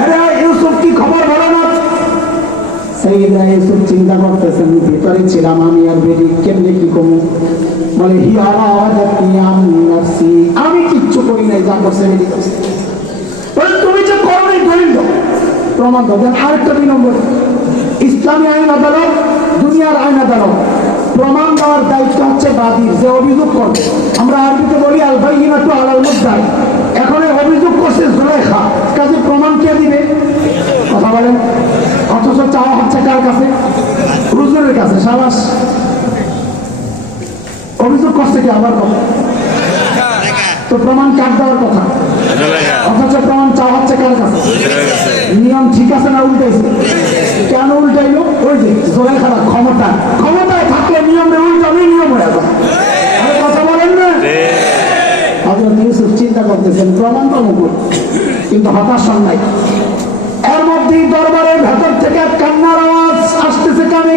আরে ইউসুফ কি খবর বলো না? সাইয়েদনা ইউসুফ চিন্তা করতেছেন, ভিতরে ছিলাম আমি আর বেরি, কেমনে কি কমু? বলে হিয়া রাওয়াদাতনি আন নাফসি, আমি কিচ্ছু করি নাই, যা করছে বেরি করছে। বলে তুমি যে করো নাই দলিল দাও, প্রমাণ দাও। আরেকটা 2 নম্বর, ইসলামী আইন আদালত, দুনিয়ার আইন আদালত, প্রমাণ দেওয়ার দায়িত্ব হচ্ছে বাদীর, যে অভিযোগ করবে। আমরা আরবিতে বলি আল বাইয়িনাতু আলাল মুদ্দাই। এখন অভিযোগ করছে জুলাইখা, কাজে প্রমাণ কে দিবে? কথা বলেন। অথচ চাওয়া হচ্ছে কার কাছে? হুজুরের কাছে। সাবাস। অভিযোগ করছে কি আবার কথা, তো প্রমাণ কার দেওয়ার কথা? অথচ প্রমাণ চাওয়া হচ্ছে কার কাছে? নিয়ম ঠিক আছে না উল্টাইছে? কেন উল্টাইলো? ওই যে জুলাইখার ক্ষমতা, ক্ষমতায় থাকলে নিয়মে উল্টাবে, নিয়ম হয়ে যাবে। কথা বলেন না? হযরত ইউসুফ চিন্তা করতেছেন প্রমাণ পাবো, কিন্তু হতাশা নাই। এর মধ্যেই দরবারের ভেতর থেকে কান্নার আওয়াজ আসতেছে কানে।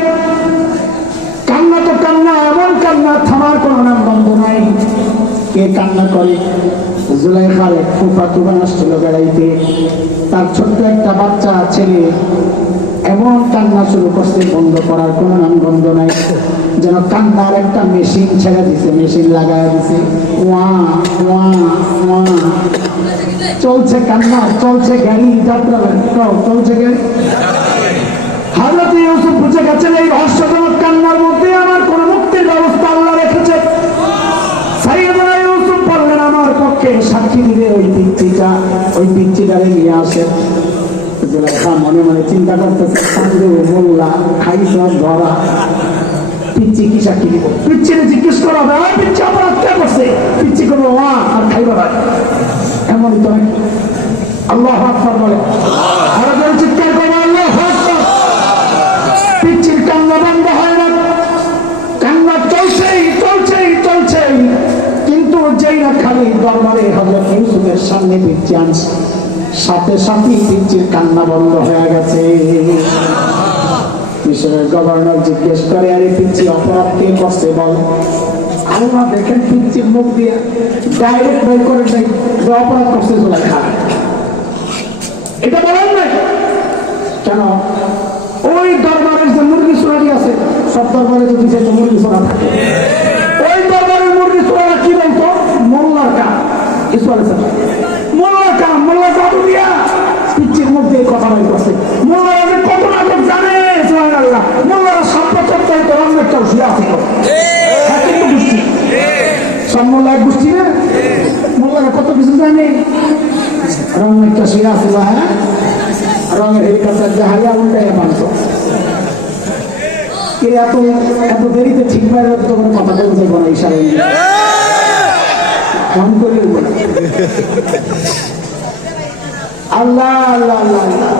কান্না তো কান্না, এমন কান্না থামার কোন নাম বন্ধ নাই। কে কান্না করে? জুলাইখার ফুফাতো বোন আসছিল বেড়াইতে, তার ছোট্ট একটা বাচ্চা ছেলে এমন কান্না শুরু করছে, বন্ধ করার কোন নাম গন্ধ নাই। যেন কান্নার একটা মেশিন ছেড়ে দিছে, মেশিন লাগায় দিছে, ওয়া ওয়া ওয়া চলছে কান্না, চলছে গাড়ি যাত্রা, চলছে গাড়ি। হযরত ইউসুফ বুঝে গেছেন এই রহস্যজনক কান্নার মধ্যে আমার কোন মুক্তির ব্যবস্থা আল্লাহ রেখেছে। সাইয়েদনা ইউসুফ বললেন আমার পক্ষে সাক্ষী দিবে ওই পিচ্চিটা, ওই পিচ্চিটারে নিয়ে আসে। জুলাইখা মনে মনে চিন্তা করতেছে, সামনে মোল্লা খাইছ ধরা, পিচ্চি কি সাক্ষী দিব? পিচ্চিরে জিজ্ঞেস করা হবে, আর পিচ্চি অপরাধ কে করছে? পিচ্চি করবো ওয়া আর খাইবা ভাই, এমন তো আল্লাহু আকবার বলে। আর যদি চিৎকার করবো আল্লাহু আকবার। পিচ্চির কান্না বন্ধ হয় না, কান্না চলছেই চলছেই চলছেই। কিন্তু যেই না খালি দরবারে হযরত ইউসুফের সামনে পিচ্চি আনছে, সাথে সাথেই পিচ্চির কান্না বন্ধ হয়ে গেছে। মিশরের গভর্নর জিজ্ঞেস করে, আরে পিচ্চি অপরাধ কে করছে বল? আল্লাহ দেখেন পিচ্চির মুখ দিয়ে ডাইরেক্ট বের করে দেয় যে অপরাধ করছে জুলাইখা। এটা বলেন না কেন? ওই দরবারের যে মুরগি চোরাটি আছে, সব দরবারে যদি যেত মুরগি চোরা থাকে, ওই দরবারের মুরগি চোরারা কি বলতো? মোল্লার কাম। কিছু বলেছে মোল্লার কাম, মোল্লা জাদু দিয়া পিচ্চির মুখ দিয়ে কথা বলে করছে। মোল্লারা যে কত নাটক জানে, সুবহানাল্লাহ। মোল্লারা সম্পর্ক তো অন্য একটা শুয়ে আছে, কিন্তু বুঝছি সব মোল্লা এক গোষ্ঠী না, মোল্লারা কত কিছু জানে। রং একটা শুয়ে আছে, হ্যাঁ, রঙের হেলিকপ্টার জাহাজা উল্টাইয়া বানতো। এত এত দেরিতে ঠিক বাইরে তো কোনো কথা বলতে চাইব না, ইশারা আল্লাহ আল্লাহ আল্লাহ আল্লাহ।